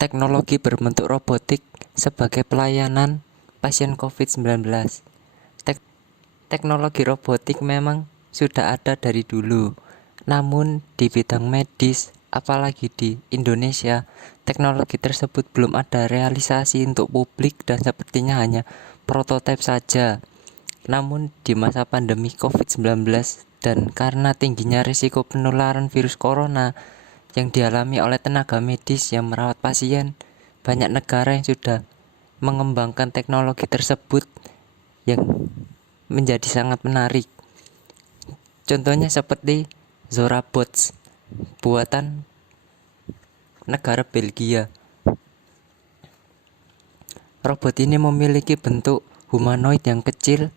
teknologi berbentuk robotik sebagai pelayanan pasien COVID-19. Tek- Teknologi robotik memang sudah ada dari dulu, namun di bidang medis, apalagi di Indonesia, teknologi tersebut belum ada realisasi untuk publik dan sepertinya hanya prototipe saja. Namun di masa pandemi COVID-19 dan karena tingginya risiko penularan virus corona yang dialami oleh tenaga medis yang merawat pasien, banyak negara yang sudah mengembangkan teknologi tersebut yang menjadi sangat menarik. Contohnya seperti Zorabots, buatan negara Belgia. Robot ini memiliki bentuk humanoid yang kecil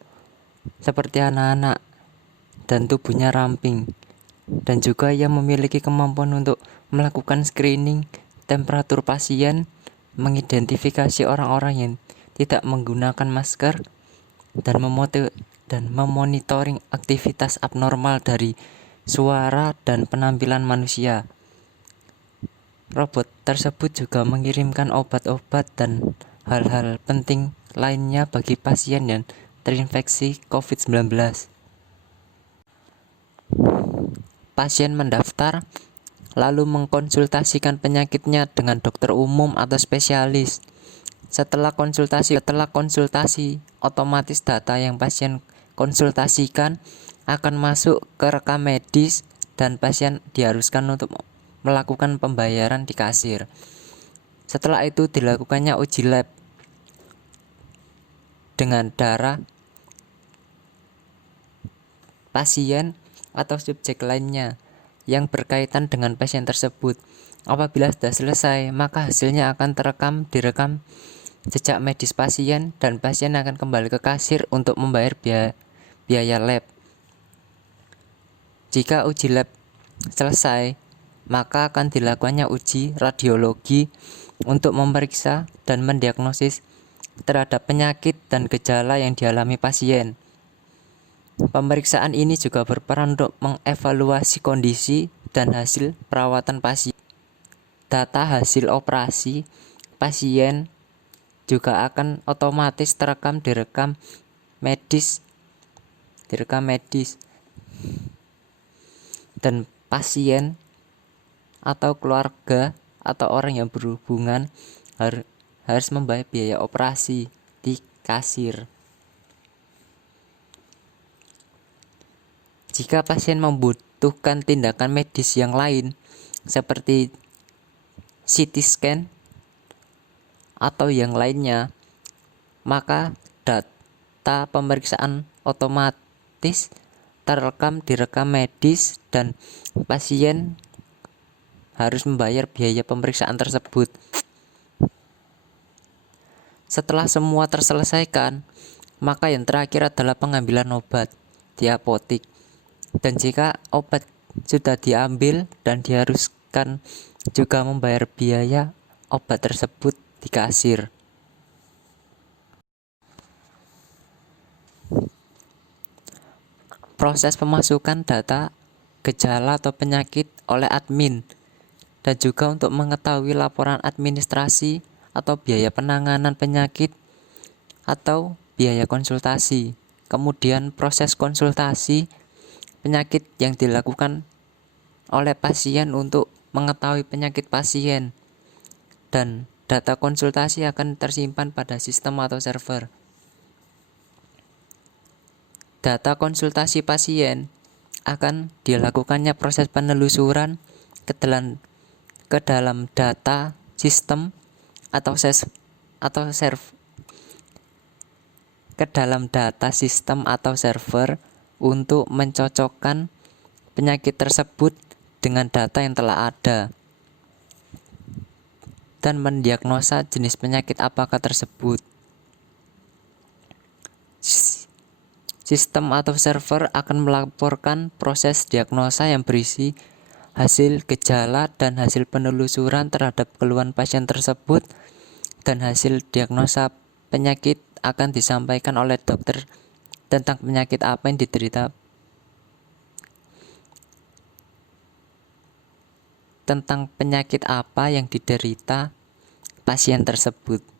seperti anak-anak dan tubuhnya ramping, dan juga ia memiliki kemampuan untuk melakukan screening temperatur pasien, mengidentifikasi orang-orang yang tidak menggunakan masker, dan memonitoring aktivitas abnormal dari suara dan penampilan manusia. Robot tersebut juga mengirimkan obat-obat dan hal-hal penting lainnya bagi pasien yang terinfeksi COVID-19. Pasien mendaftar, lalu mengkonsultasikan penyakitnya dengan dokter umum atau spesialis. Setelah konsultasi, otomatis data yang pasien konsultasikan akan masuk ke rekam medis dan pasien diharuskan untuk melakukan pembayaran di kasir. Setelah itu dilakukannya uji lab dengan darah pasien atau subjek lainnya yang berkaitan dengan pasien tersebut. Apabila sudah selesai, maka hasilnya akan direkam jejak medis pasien, dan pasien akan kembali ke kasir untuk membayar biaya lab. Jika uji lab selesai, maka akan dilakukannya uji radiologi untuk memeriksa dan mendiagnosis terhadap penyakit dan gejala yang dialami pasien. Pemeriksaan ini juga berperan untuk mengevaluasi kondisi dan hasil perawatan pasien. Data hasil operasi pasien juga akan otomatis direkam medis, dan pasien atau keluarga atau orang yang berhubungan harus membayar biaya operasi di kasir. Jika pasien membutuhkan tindakan medis yang lain seperti CT scan atau yang lainnya, maka data pemeriksaan otomatis terekam di rekam medis dan pasien harus membayar biaya pemeriksaan tersebut. Setelah semua terselesaikan, maka yang terakhir adalah pengambilan obat di apotik. Dan jika obat sudah diambil dan diharuskan juga membayar biaya obat tersebut di kasir. Proses pemasukan data gejala atau penyakit oleh admin, dan juga untuk mengetahui laporan administrasi atau biaya penanganan penyakit atau biaya konsultasi. Kemudian proses konsultasi penyakit yang dilakukan oleh pasien untuk mengetahui penyakit pasien, dan data konsultasi akan tersimpan pada sistem atau server. Data konsultasi pasien akan dilakukannya proses penelusuran ke dalam data sistem atau server untuk mencocokkan penyakit tersebut dengan data yang telah ada dan mendiagnosa jenis penyakit apakah tersebut. Sistem atau server akan melaporkan proses diagnosa yang berisi hasil gejala dan hasil penelusuran terhadap keluhan pasien tersebut, dan hasil diagnosa penyakit akan disampaikan oleh dokter tentang penyakit apa yang diderita pasien tersebut.